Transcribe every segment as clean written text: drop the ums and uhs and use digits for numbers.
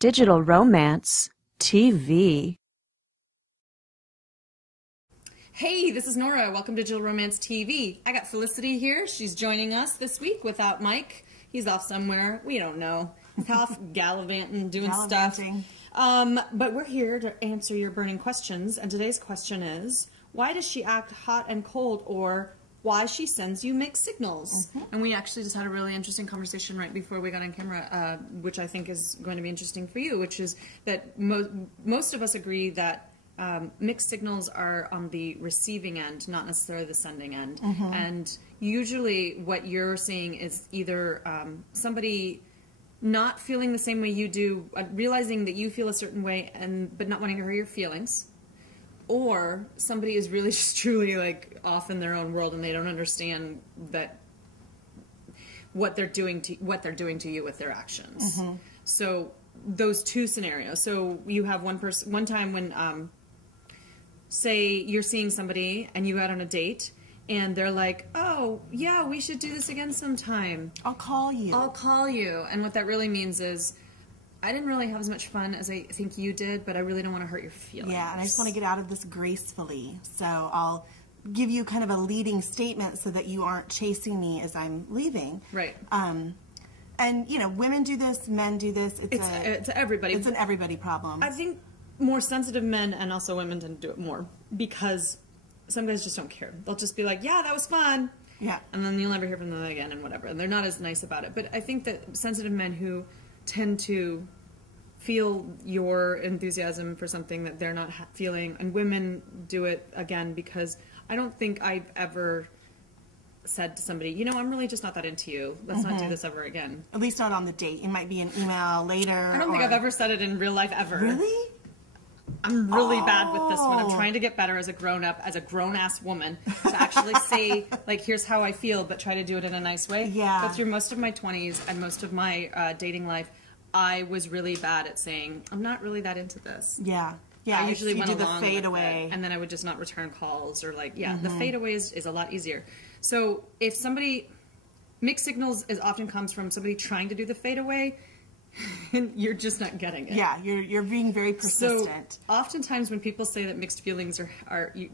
Digital Romance TV. Hey, this is Nora. Welcome to Digital Romance TV. I got Felicity here. She's joining us this week without Mike. He's off somewhere. We don't know. He's off gallivanting, doing stuff. But we're here to answer your burning questions. And today's question is, why does she act hot and cold, or why she sends you mixed signals? And we actually just had a really interesting conversation right before we got on camera, which I think is going to be interesting for you, which is that most of us agree that mixed signals are on the receiving end, not necessarily the sending end. And usually what you're seeing is either somebody not feeling the same way you do, realizing that you feel a certain way but not wanting to hurt your feelings, or somebody is really just truly like off in their own world and they don't understand that what they're doing to you with their actions. So those two scenarios. So you have one time when say you're seeing somebody and you go out on a date and they're like, oh yeah, we should do this again sometime. I'll call you. I'll call you. And what that really means is, I didn't really have as much fun as I think you did, but I really don't want to hurt your feelings. Yeah, and I just want to get out of this gracefully. So I'll give you kind of a leading statement so that you aren't chasing me as I'm leaving. Right. And, you know, women do this, men do this. It's everybody. It's an everybody problem. I think more sensitive men and also women tend to do it more because some guys just don't care. They'll just be like, yeah, that was fun. Yeah. And then you'll never hear from them again and whatever. And they're not as nice about it. But I think that sensitive men who tend to feel your enthusiasm for something that they're not feeling, and women do it again because I don't think I've ever said to somebody, you know, I'm really just not that into you. Let's not do this ever again. At least not on the date. It might be an email later. I don't think I've ever said it in real life ever. Really? I'm really bad with this one. I'm trying to get better as a grown-up, as a grown-ass woman, to actually say, like, here's how I feel, but try to do it in a nice way. Yeah. But through most of my 20s and most of my dating life, I was really bad at saying, I'm not really that into this. Yeah. Yeah. I usually went along the fade with away. it, and then I would just not return calls or, like, yeah, the fade away is a lot easier. So if somebody, mixed signals often comes from somebody trying to do the fade away, and you're just not getting it. Yeah, you're being very persistent. So oftentimes when people say that mixed feelings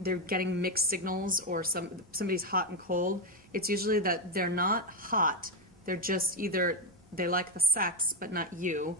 they're getting mixed signals, or somebody's hot and cold, it's usually that they're not hot. They're just either they like the sex but not you,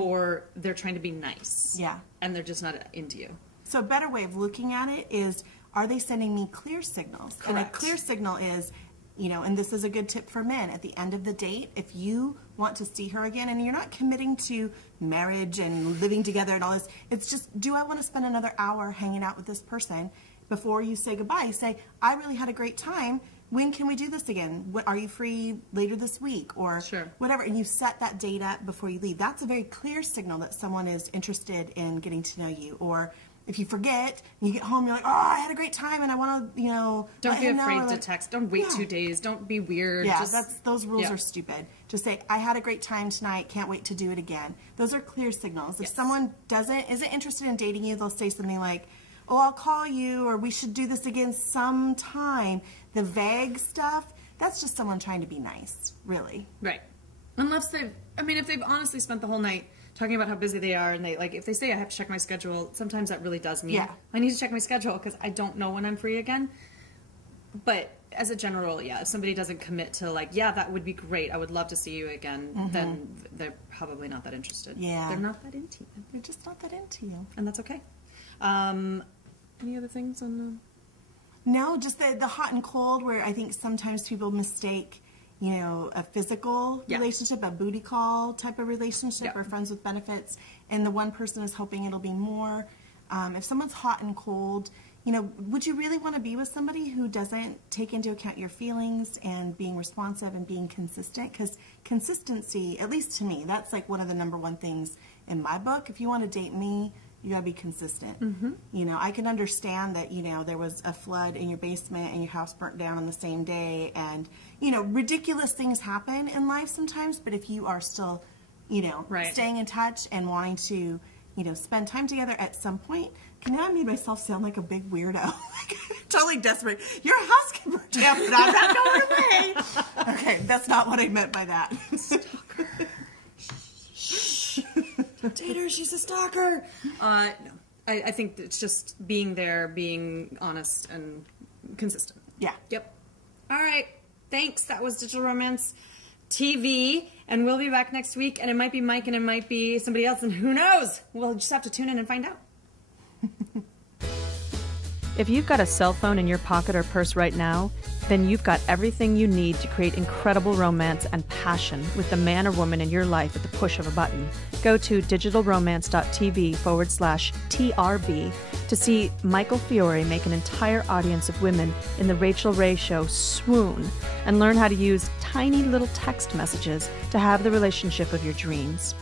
or they're trying to be nice. Yeah. And they're just not into you. So a better way of looking at it is, are they sending me clear signals? Correct. And a clear signal is, you know, and this is a good tip for men, at the end of the date, if you want to see her again and you're not committing to marriage and living together and all this, it's just, do I want to spend another hour hanging out with this person? Before you say goodbye, you say, I really had a great time. When can we do this again? Are you free later this week? Or whatever. And you set that date up before you leave. That's a very clear signal that someone is interested in getting to know you. Or if you forget, and you get home, you're like, oh, I had a great time, and I want to, you know, don't be afraid to text. Don't wait 2 days. Don't be weird. Yeah, those rules are stupid. Just say, I had a great time tonight. Can't wait to do it again. Those are clear signals. If someone isn't interested in dating you, they'll say something like, oh, I'll call you, or we should do this again sometime. The vague stuff, that's just someone trying to be nice, really. Right. Unless if they've honestly spent the whole night talking about how busy they are, and if they say I have to check my schedule, sometimes that really does mean I need to check my schedule because I don't know when I'm free again. But as a general rule, if somebody doesn't commit to like, yeah, that would be great, I would love to see you again, then they're probably not that interested. Yeah. They're not that into you. They're just not that into you. And that's okay. Any other things on the... No, just the hot and cold, where I think sometimes people mistake, you know, a physical relationship, a booty call type of relationship, or friends with benefits, and the one person is hoping it'll be more. If someone's hot and cold, you know, would you really want to be with somebody who doesn't take into account your feelings and being responsive and being consistent? Because consistency, at least to me, that's like one of the #1 things in my book. If you want to date me, you gotta be consistent. You know, I can understand that, you know, there was a flood in your basement and your house burnt down on the same day, and, you know, ridiculous things happen in life sometimes, but if you are still, you know, staying in touch and wanting to, you know, spend time together at some point. Now I made myself sound like a big weirdo. Like, totally desperate. Your house can burn down, but I'm not going away. Okay, that's not what I meant by that. Stalker. Shh. Don't date her, she's a stalker. No. I think it's just being there, being honest and consistent. Yeah. Yep. All right. Thanks. That was Digital Romance TV, and we'll be back next week, and it might be Mike and it might be somebody else, and who knows? We'll just have to tune in and find out. If you've got a cell phone in your pocket or purse right now, then you've got everything you need to create incredible romance and passion with the man or woman in your life at the push of a button. Go to digitalromance.tv/TRB to see Michael Fiore make an entire audience of women in the Rachel Ray Show swoon and learn how to use tiny little text messages to have the relationship of your dreams.